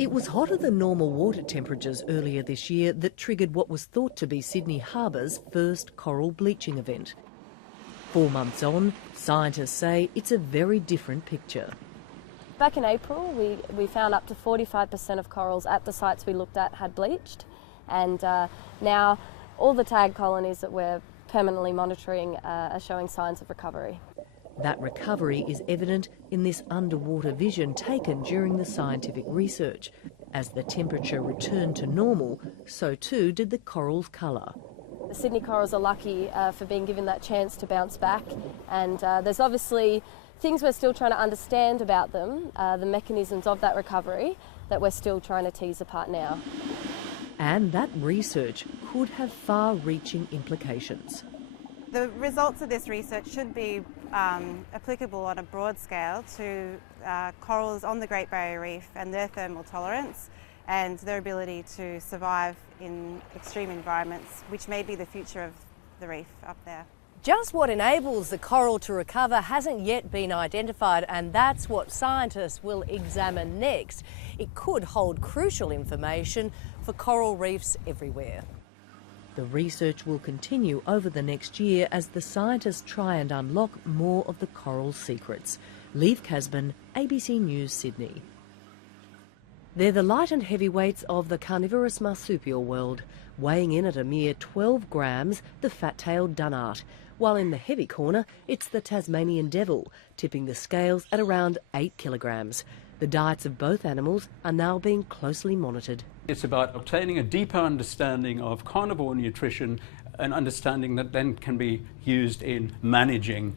It was hotter than normal water temperatures earlier this year that triggered what was thought to be Sydney Harbour's first coral bleaching event. 4 months on, scientists say it's a very different picture. Back in April, we found up to 45% of corals at the sites we looked at had bleached, and now all the tag colonies that we're permanently monitoring are showing signs of recovery. That recovery is evident in this underwater vision taken during the scientific research. As the temperature returned to normal, so too did the coral's colour. The Sydney corals are lucky for being given that chance to bounce back, and there's obviously things we're still trying to understand about them, the mechanisms of that recovery, that we're still trying to tease apart now. And that research could have far-reaching implications. The results of this research should be applicable on a broad scale to corals on the Great Barrier Reef and their thermal tolerance and their ability to survive in extreme environments, which may be the future of the reef up there. Just what enables the coral to recover hasn't yet been identified, and that's what scientists will examine next. It could hold crucial information for coral reefs everywhere. The research will continue over the next year as the scientists try and unlock more of the coral secrets. LivCasben, ABC News, Sydney. They're the light and heavyweights of the carnivorous marsupial world. Weighing in at a mere 12 grams, the fat-tailed dunnart. While in the heavy corner, it's the Tasmanian devil, tipping the scales at around 8 kilograms. The diets of both animals are now being closely monitored. It's about obtaining a deeper understanding of carnivore nutrition, an understanding that then can be used in managing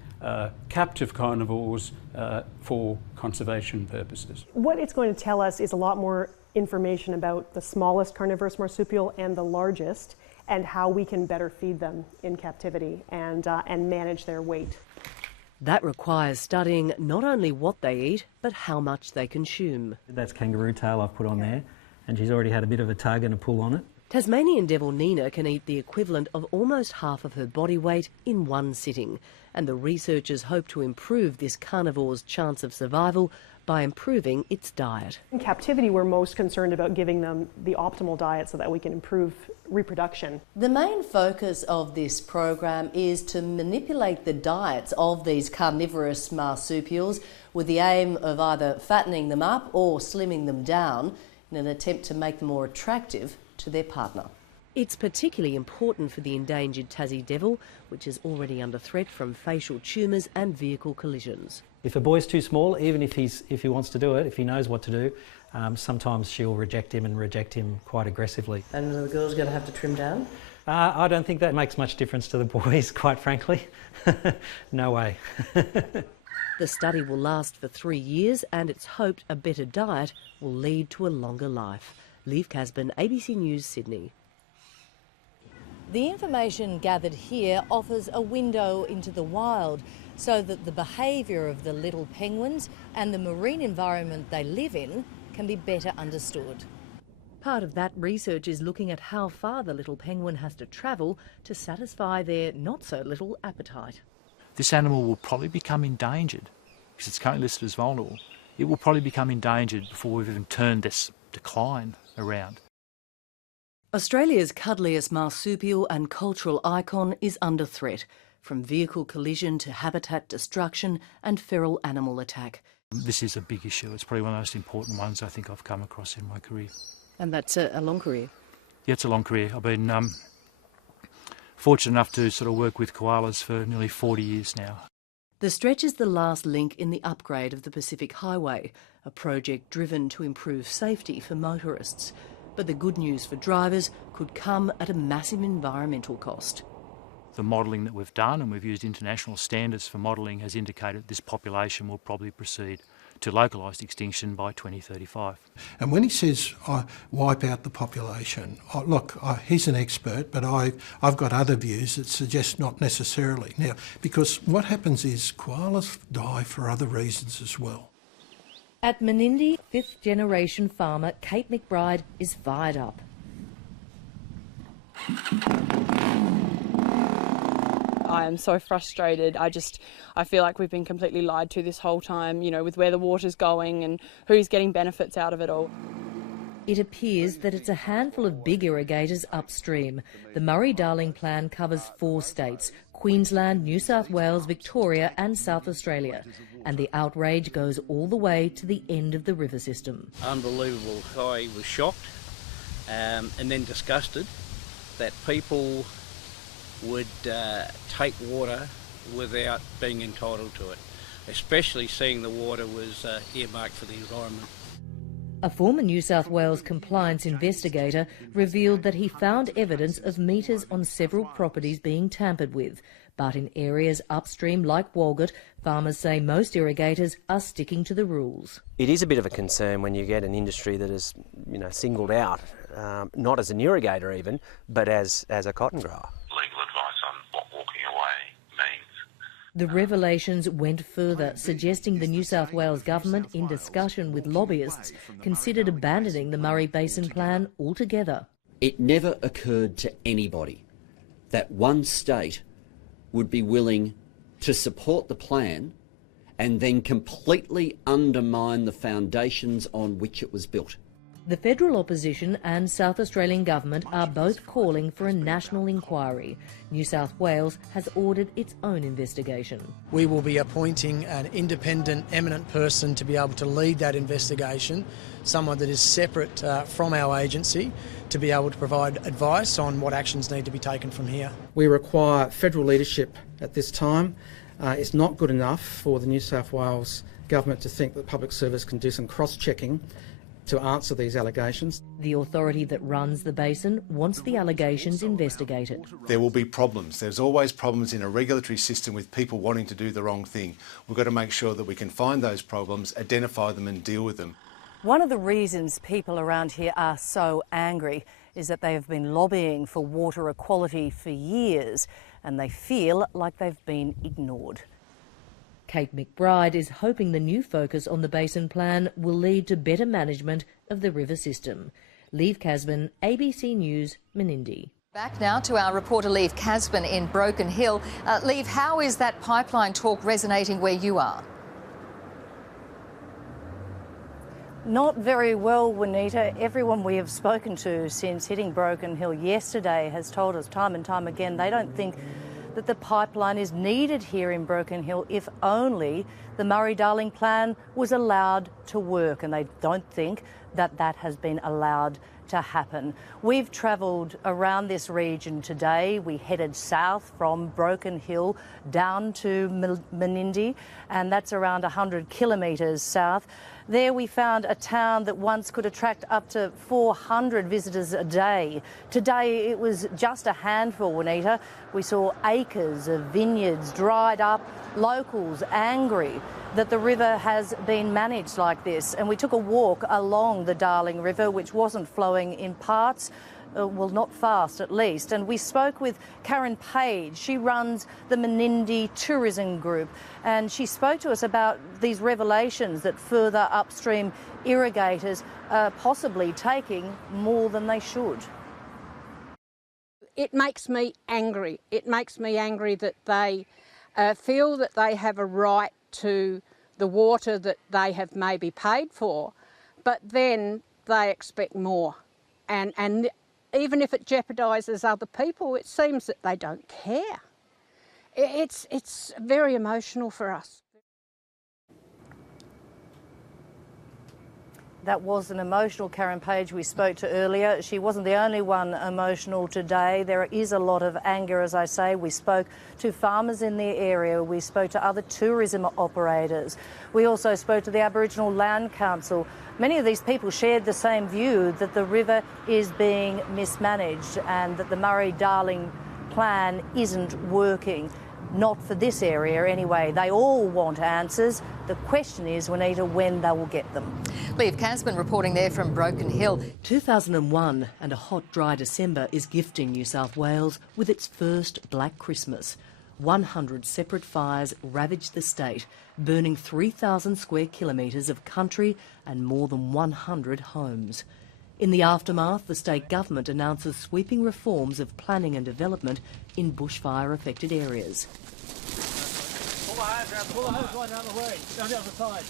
captive carnivores for conservation purposes. What it's going to tell us is a lot more information about the smallest carnivorous marsupial and the largest, and how we can better feed them in captivity and manage their weight. That requires studying not only what they eat, but how much they consume. That's kangaroo tail I've put on there, and she's already had a bit of a tug and a pull on it. Tasmanian devil Nina can eat the equivalent of almost half of her body weight in one sitting, and the researchers hope to improve this carnivore's chance of survival by improving its diet. In captivity, we're most concerned about giving them the optimal diet so that we can improve reproduction. The main focus of this program is to manipulate the diets of these carnivorous marsupials with the aim of either fattening them up or slimming them down in an attempt to make them more attractive to their partner. It's particularly important for the endangered Tassie devil, which is already under threat from facial tumours and vehicle collisions. If a boy's too small, even if he wants to do it, if he knows what to do, sometimes she'll reject him quite aggressively. And the girl's going to have to trim down? I don't think that makes much difference to the boys, quite frankly. No way. The study will last for 3 years, and it's hoped a better diet will lead to a longer life. LivCasben, ABC News, Sydney. The information gathered here offers a window into the wild so that the behaviour of the little penguins and the marine environment they live in can be better understood. Part of that research is looking at how far the little penguin has to travel to satisfy their not-so-little appetite. This animal will probably become endangered because it's currently listed as vulnerable. It will probably become endangered before we've even turned this decline around. Australia's cuddliest marsupial and cultural icon is under threat, from vehicle collision to habitat destruction and feral animal attack. This is a big issue. It's probably one of the most important ones I think I've come across in my career. And that's a long career? Yeah, it's a long career. I've been fortunate enough to sort of work with koalas for nearly 40 years now. The stretch is the last link in the upgrade of the Pacific Highway, a project driven to improve safety for motorists. But the good news for drivers could come at a massive environmental cost. The modelling that we've done, and we've used international standards for modelling, has indicated this population will probably proceed to localised extinction by 2035. And when he says, wipe out the population, look, he's an expert, but I've got other views that suggest not necessarily. Now, because what happens is koalas die for other reasons as well. At Menindee, fifth-generation farmer Kate McBride is fired up. I am so frustrated. I feel like we've been completely lied to this whole time, you know, with where the water's going and who's getting benefits out of it all. It appears that it's a handful of big irrigators upstream. The Murray-Darling Plan covers 4 states: Queensland, New South Wales, Victoria and South Australia. And the outrage goes all the way to the end of the river system. Unbelievable. I was shocked and then disgusted that people would take water without being entitled to it, especially seeing the water was earmarked for the environment. A former New South Wales compliance investigator revealed that he found evidence of meters on several properties being tampered with. But in areas upstream like Walgett, farmers say most irrigators are sticking to the rules. It is a bit of a concern when you get an industry that is, singled out, not as an irrigator even, but as a cotton grower. Legal advice on what walking away means. The revelations went further, suggesting the New South Wales government, in discussion with lobbyists, considered abandoning the Murray Basin Plan altogether. It never occurred to anybody that one state would be willing to support the plan and then completely undermine the foundations on which it was built. The federal opposition and South Australian government are both calling for a national inquiry. New South Wales has ordered its own investigation. We will be appointing an independent, eminent person to be able to lead that investigation, someone that is separate from our agency, to be able to provide advice on what actions need to be taken from here. We require federal leadership at this time. It's not good enough for the New South Wales government to think that public service can do some cross-checking to answer these allegations. The authority that runs the basin wants the allegations investigated. There will be problems. There's always problems in a regulatory system with people wanting to do the wrong thing. We've got to make sure that we can find those problems, identify them and deal with them. One of the reasons people around here are so angry is that they have been lobbying for water equality for years and they feel like they've been ignored. Kate McBride is hoping the new focus on the Basin Plan will lead to better management of the river system. LivCasben, ABC News, Menindee. Back now to our reporter LivCasben in Broken Hill. Liv, how is that pipeline talk resonating where you are? Not very well, Juanita. Everyone we have spoken to since hitting Broken Hill yesterday has told us time and time again they don't think that the pipeline is needed here in Broken Hill if only the Murray-Darling Plan was allowed to work, and they don't think that that has been allowed to happen. We've travelled around this region today. We headed south from Broken Hill down to Menindee, and that's around 100 kilometres south. There we found a town that once could attract up to 400 visitors a day. Today it was just a handful, Juanita. We saw acres of vineyards dried up, locals angry that the river has been managed like this. And we took a walk along the Darling River, which wasn't flowing in parts, well, not fast at least. And we spoke with Karen Page. She runs the Menindee Tourism Group, and she spoke to us about these revelations that further upstream irrigators are possibly taking more than they should. It makes me angry. It makes me angry that they feel that they have a right to the water that they have maybe paid for, but then they expect more. And even if it jeopardises other people, it seems that they don't care. It's very emotional for us. That was an emotional Karen Page we spoke to earlier. She wasn't the only one emotional today. There is a lot of anger, as I say. We spoke to farmers in the area. We spoke to other tourism operators. We also spoke to the Aboriginal Land Council. Many of these people shared the same view that the river is being mismanaged and that the Murray-Darling Plan isn't working. Not for this area anyway. They all want answers. The question is, Juanita, when they will get them. LivCasben reporting there from Broken Hill. 2001 and a hot, dry December is gifting New South Wales with its first Black Christmas. 100 separate fires ravaged the state, burning 3,000 square kilometres of country and more than 100 homes. In the aftermath, the state government announces sweeping reforms of planning and development in bushfire-affected areas. Pull the hose right out of the way, down the other side.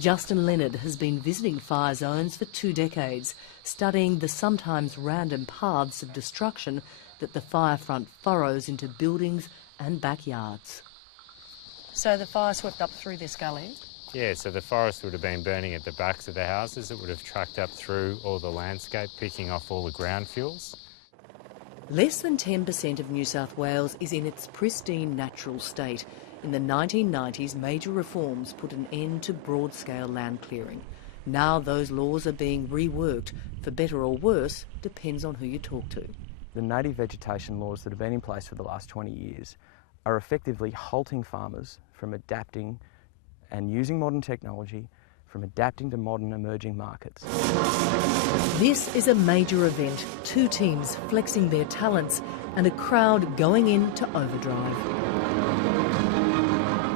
Justin Leonard has been visiting fire zones for 2 decades, studying the sometimes random paths of destruction that the fire front furrows into buildings and backyards. So the fire swept up through this gully? Yeah, so the forest would have been burning at the backs of the houses. It would have trucked up through all the landscape, picking off all the ground fuels. Less than 10% of New South Wales is in its pristine natural state. In the 1990s, major reforms put an end to broad-scale land clearing. Now those laws are being reworked. For better or worse, depends on who you talk to. The native vegetation laws that have been in place for the last 20 years are effectively halting farmers from adapting and using modern technology, from adapting to modern emerging markets. This is a major event, 2 teams flexing their talents and a crowd going into overdrive.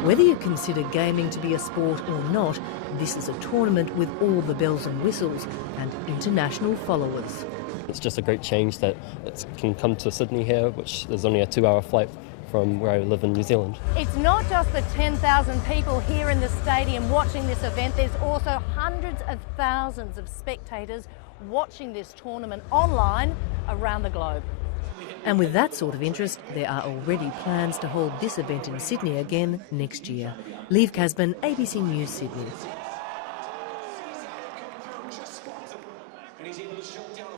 Whether you consider gaming to be a sport or not, this is a tournament with all the bells and whistles and international followers. It's just a great change that it can come to Sydney here, which is only a 2-hour flight from where I live in New Zealand. It's not just the 10,000 people here in the stadium watching this event, there's also hundreds of thousands of spectators watching this tournament online around the globe. And with that sort of interest, there are already plans to hold this event in Sydney again next year. LivCasben, ABC News, Sydney.